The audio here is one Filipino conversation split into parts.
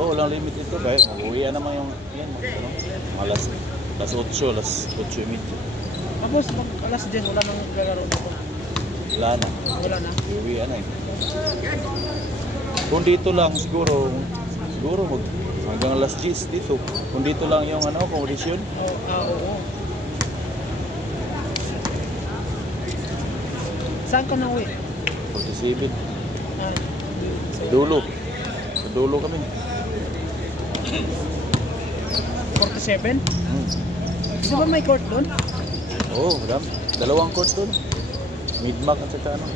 Oo, walang limit ito. Kaya mag-uwian naman yung yan. Alas 8, alas 8:30. Tapos pag alas 10, wala nang lalaro dito. Wala na. Wala na. Uwian na eh. Kung dito lang siguro hanggang alas 10 dito. Kung dito lang yung accommodation. Oo. Saan ka na uwi? 47. Sa dulo. Sa dulo kami. 47? Di ba may court doon? Oo, madam. Dalawang court doon. Midmark at saka ano.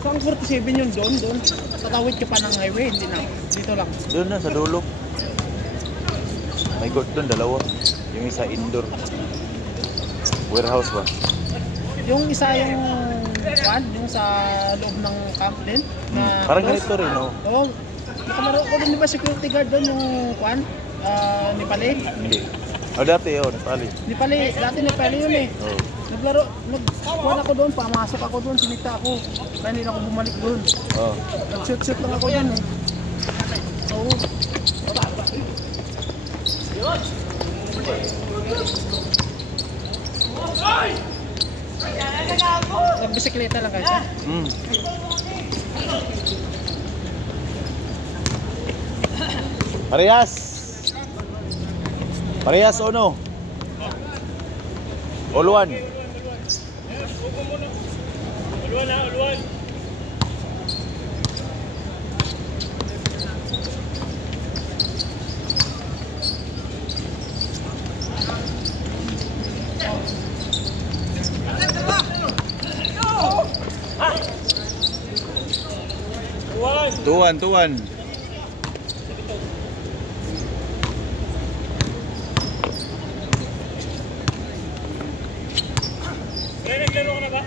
Saan 47 yun doon? Tatawid ka pa ng highway, hindi na. Dito lang. Doon na, sa dulo. May court doon, dalawa. Yung isa indoor. Warehouse ba? Yung isa yung yung sa loob ng camp din. Na Parang ganito rin, no? Oo. Nakalaro ko din, di ba security guard doon yung Nepali? Hindi. Dati yun, Nepali. Dati Nepali yun eh. Oo. Nagkuhan ako doon, pamasok ako doon, sinita ako. Kaya hindi na ako bumalik doon. Oo. Nag-shoot lang ako doon eh. Oo. Nagbisikleta lang kasi. Parehas ono. Uluan. Tuan. Naglaro ka na ba?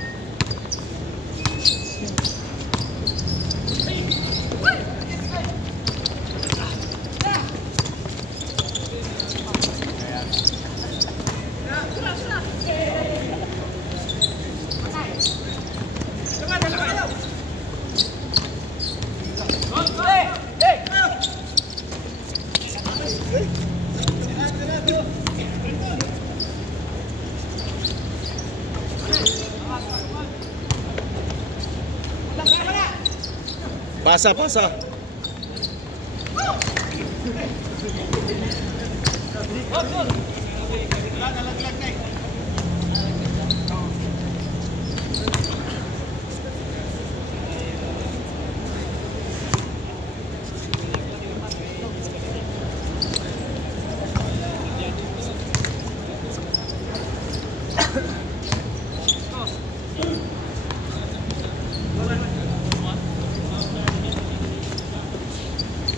Pasa.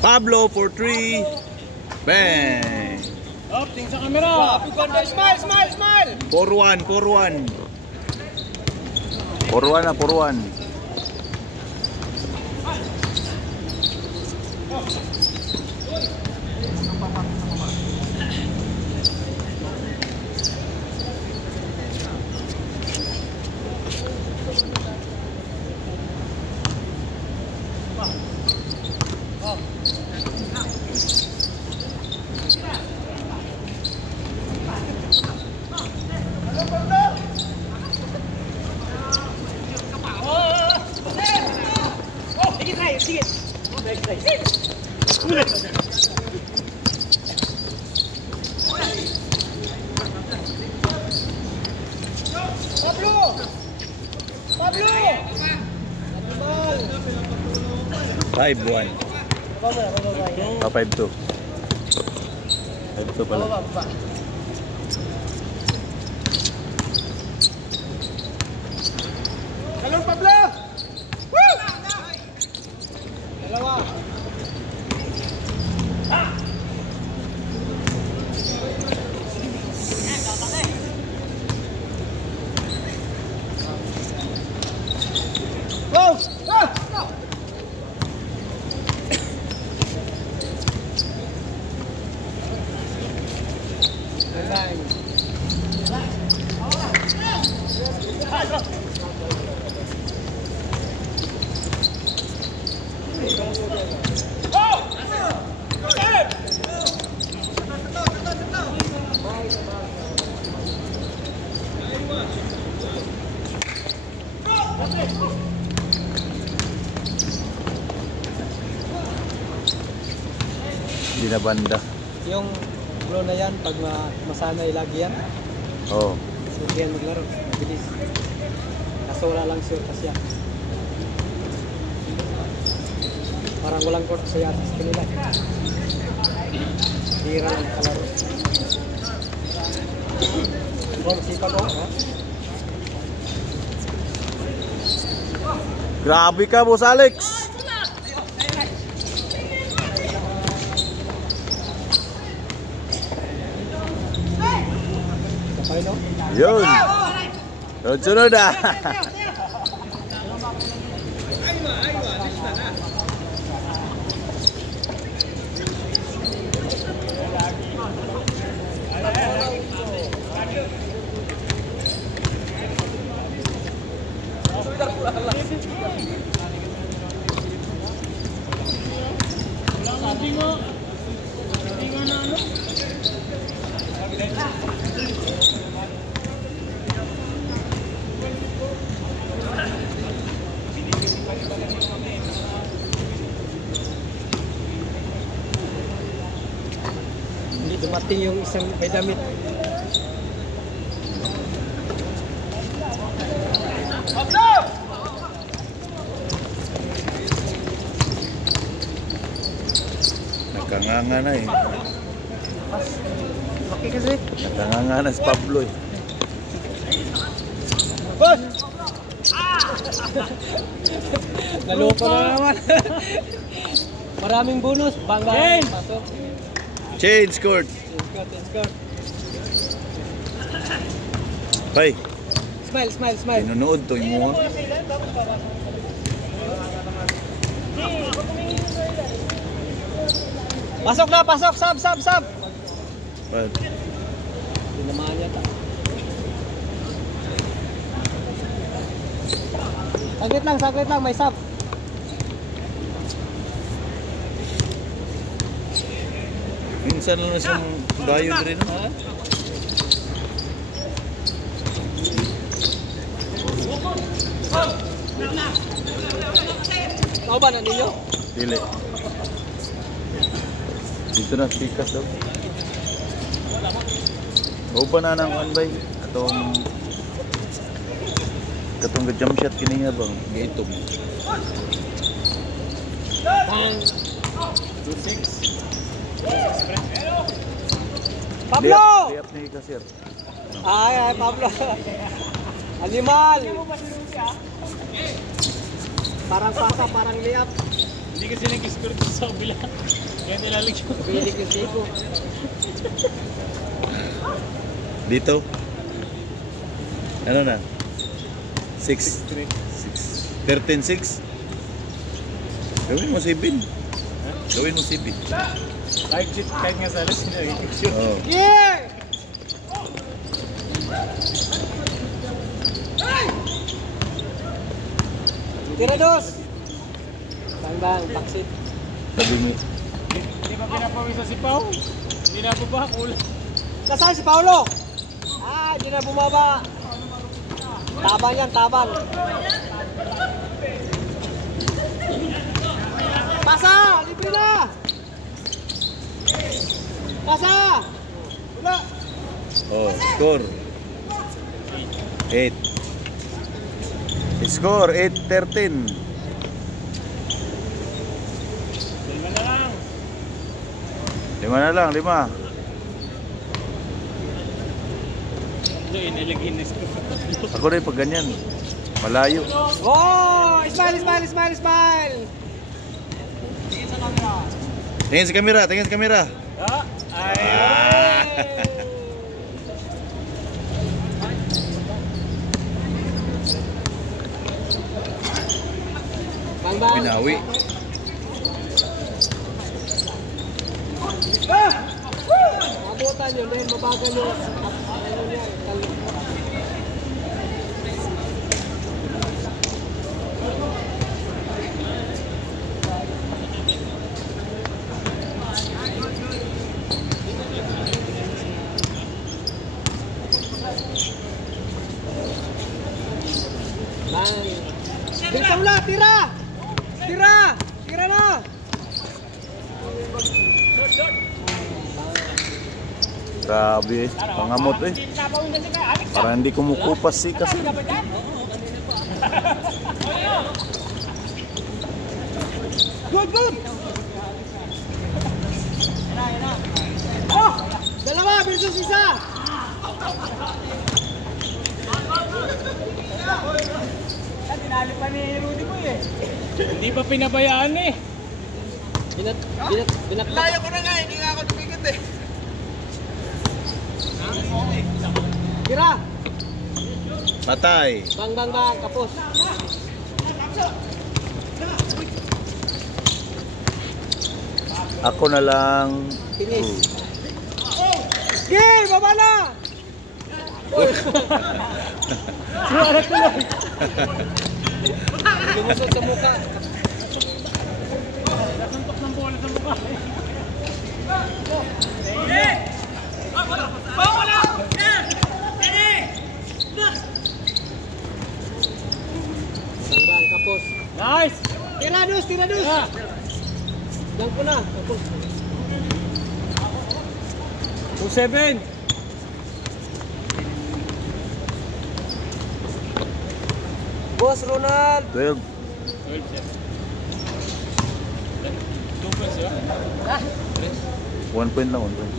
Pablo for 3. Bang! Up, tingin sa camera. Smile. 4-1. 4-1 na, 4-1. Pablo! 5-1. 5-2. 5-2 pala. Kalon Pablo! Woo! Dalawa. Go! Di na banda. Yung bro na yan, pag masanay lagi yan, Oo. sige yan maglaro. Mabilis. Kaso wala lang sure kasi yan. Parang walang court sa yatas kanila. Hira lang kalaro. Bro, sipa ko, ha? Grabe ka, Boss Alex. Kapay, no? Yun. Sunod ah. Hindi dumating yung isang may damit. Nakanganga na eh. Okay kasi. Nakanganga na si Pablo eh. Naloko na naman. Maraming bonus. Bang bang. Pasok. Change court. Score. Bay, Smile. pinunood to yung mga. Pasok na, pasok. Sab. Bay. Tinamaan niya ta. Saglit lang, may sub. Minsan lang na siyang dayon rin. Ha? Tao ba na ninyo? Dili. Dito na pikas daw. O pa na ng anbay. Katong jump shot kini nga bang gaitog. Pablo! Liap ni kasir. Ay, Pablo. Animal! Parang pasa, parang liap. Hindi kasi nag-score sa kabila. Kaya nilalag siya. Bilig yung siko. Dito. Ano na? 6. 13-6. Gawin mo 7. Gawin mo 7. Kahit nga sa alas, hindi nag-score. Oh. Yeah! Tira dos! Bang, paksit. Sabi mo. Hindi pa pinapawisa si Pao. Hindi na po ba ulan? Nasaan si Paulo? Hindi na bumaba. Tabang yan, tabang. Pasa! Libre na! Pasa! Wala! Oh, score. 8. Score 8-13. Lima na lang. 5 na lang. Ito, inilagay na score. Ako rin pag ganyan. Malayo. Oh! Smile! Tingin sa kamera. Bang. Binawi. Abutan yun dahil mabagal yun. Bilisan mo na, tira na! Grabe eh. Pangamot eh. Parang hindi kumukupas si kasi. Good, good! Oh! Dalawa versus isa! Dinali pa ni Rudy ko eh. Hindi pa pinabayaan eh. Layo ko na nga, hindi nga ako tumigit eh. Kira! Patay. Bang, bang, bang, kapos. Ako na lang. Finish. Okay, baba na! Suwarat ko lang. Lumusot sa mukha. Nasuntok ng bola sa mukha. Bang, bang, kapos. Nice! Tiradus, tiradus! Lang ko na, kapos. 2-7. Boss Ronald! 12. 2 points yun? 1 point lang. 1 point.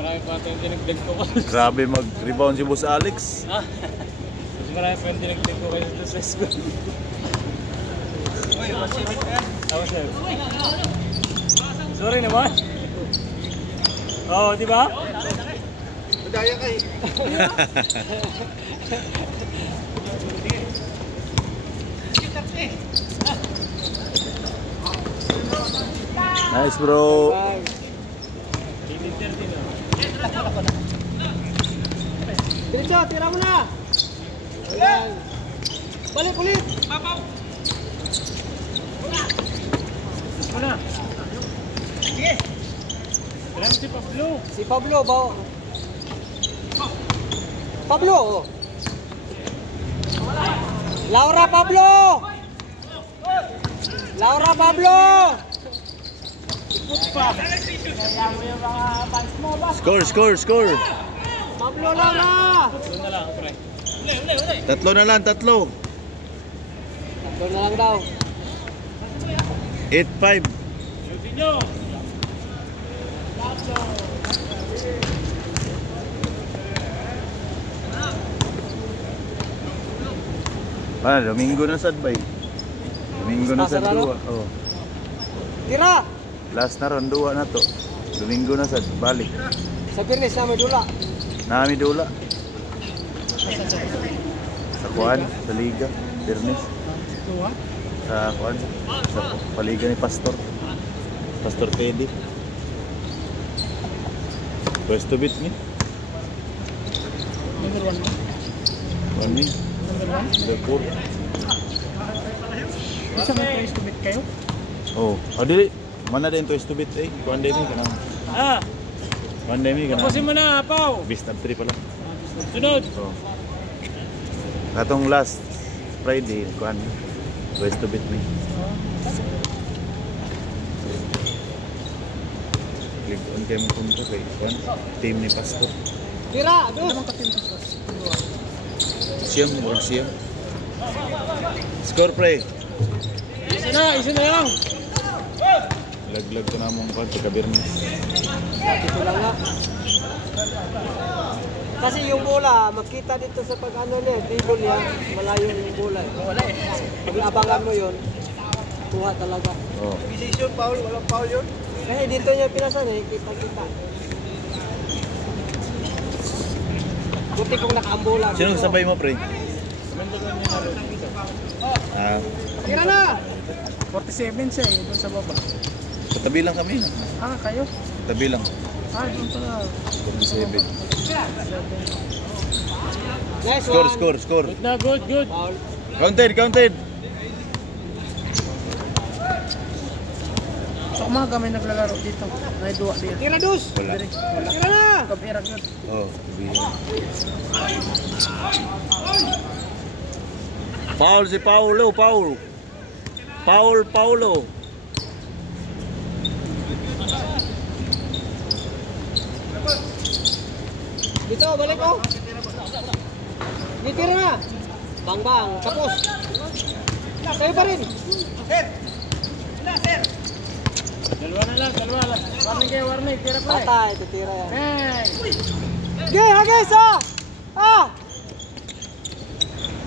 Marami pa ito yung dinagdag ko. Grabe mag-rebound si Boss Alex. Mas marami pa yung dinagdag ko kayo sa school. Uy, masibit ka yan. Ako sir. Sorry naman. Oo, di ba? Madaya ka eh. Nice bro. Diretso, tira mo na! Ayan. Balik ulit! Ano na? Sige. Kailangan si Pablo. Si Pablo, ba? Pablo! Oh. Laura Pablo! Laura Pablo! Ikot pa. Kaya mo yung mga fans mo ba? Score, score, score. Pablo Laura! Doon na lang, pre. Tatlo na lang, tatlo. Tatlo na lang daw. 8-5. Shootin nyo. Domingo na sad bay. Domingo na sad Pasaralo? duwa. Oh. Tira! Last na ron duwa na to. Domingo na sad balik. Sa Pirnes na may dula. Nami dula. Sa kuan, sa liga, Bernes. Sa kuan, sa paliga ni Pastor. Pastor Teddy. First to beat me. Number 1 mo. One me. Number 1. The four. Isa may place to meet kayo? Oh, dili. Mana din to is to beat eh. Kuan din mi kana. Kuan din mi kana. Tapusin mo na, Pao. Best of 3 pala. Sunod. So, katong last Friday, kuan, West to beat me. Click-on kayo mong punto kay kuan, team ni Pastor. Tira! Dos! Siyam, or siyam. Score pre. Isa na lang. Laglag ko na mong kuan, pagka-Bernes. Ito lang nga. Kasi yung bola, makita dito sa pag-ano niya, dribble niya, malayo yung bola. Wala eh. Pag abangan mo yun, kuha talaga. Oh. Decision, foul, walang foul yun. Kasi dito niya pinasan eh, kita-kita. Buti kung nakaambola. Sino sabay mo pre? Tira na! 47 siya eh, doon sa baba. Katabi lang kami. Kayo? Katabi lang. Doon pala. 47. Nice Score, one! score, score. Good na, good, good. Foul. Counted, counted. So umaga may naglalaro dito. Naiduwa din. Tira dus! Wala. Tira na! Kapirag yun. Oh, katabi lang. Foul si Paulo, Paul. Paulo. Dito, balik ko. Ditira na. Bang, tapos. Tayo pa rin. Dalawa lang. Warning, tira pa. Patay, titira yan. Hey! Okay, Hagis,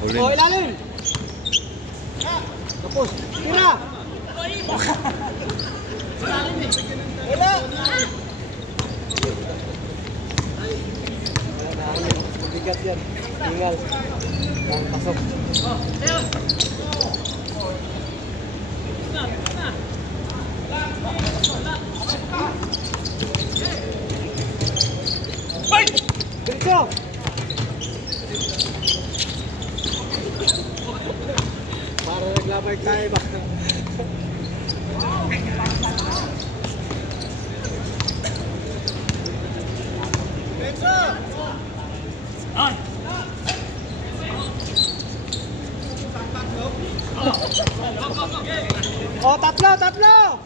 Huli. Oh, ilalim. Tapos, tira. Wala. Bigat yan. Ingal. Ang pasok. Diretso. Para naglamay tayo ba? Oh, tatlo!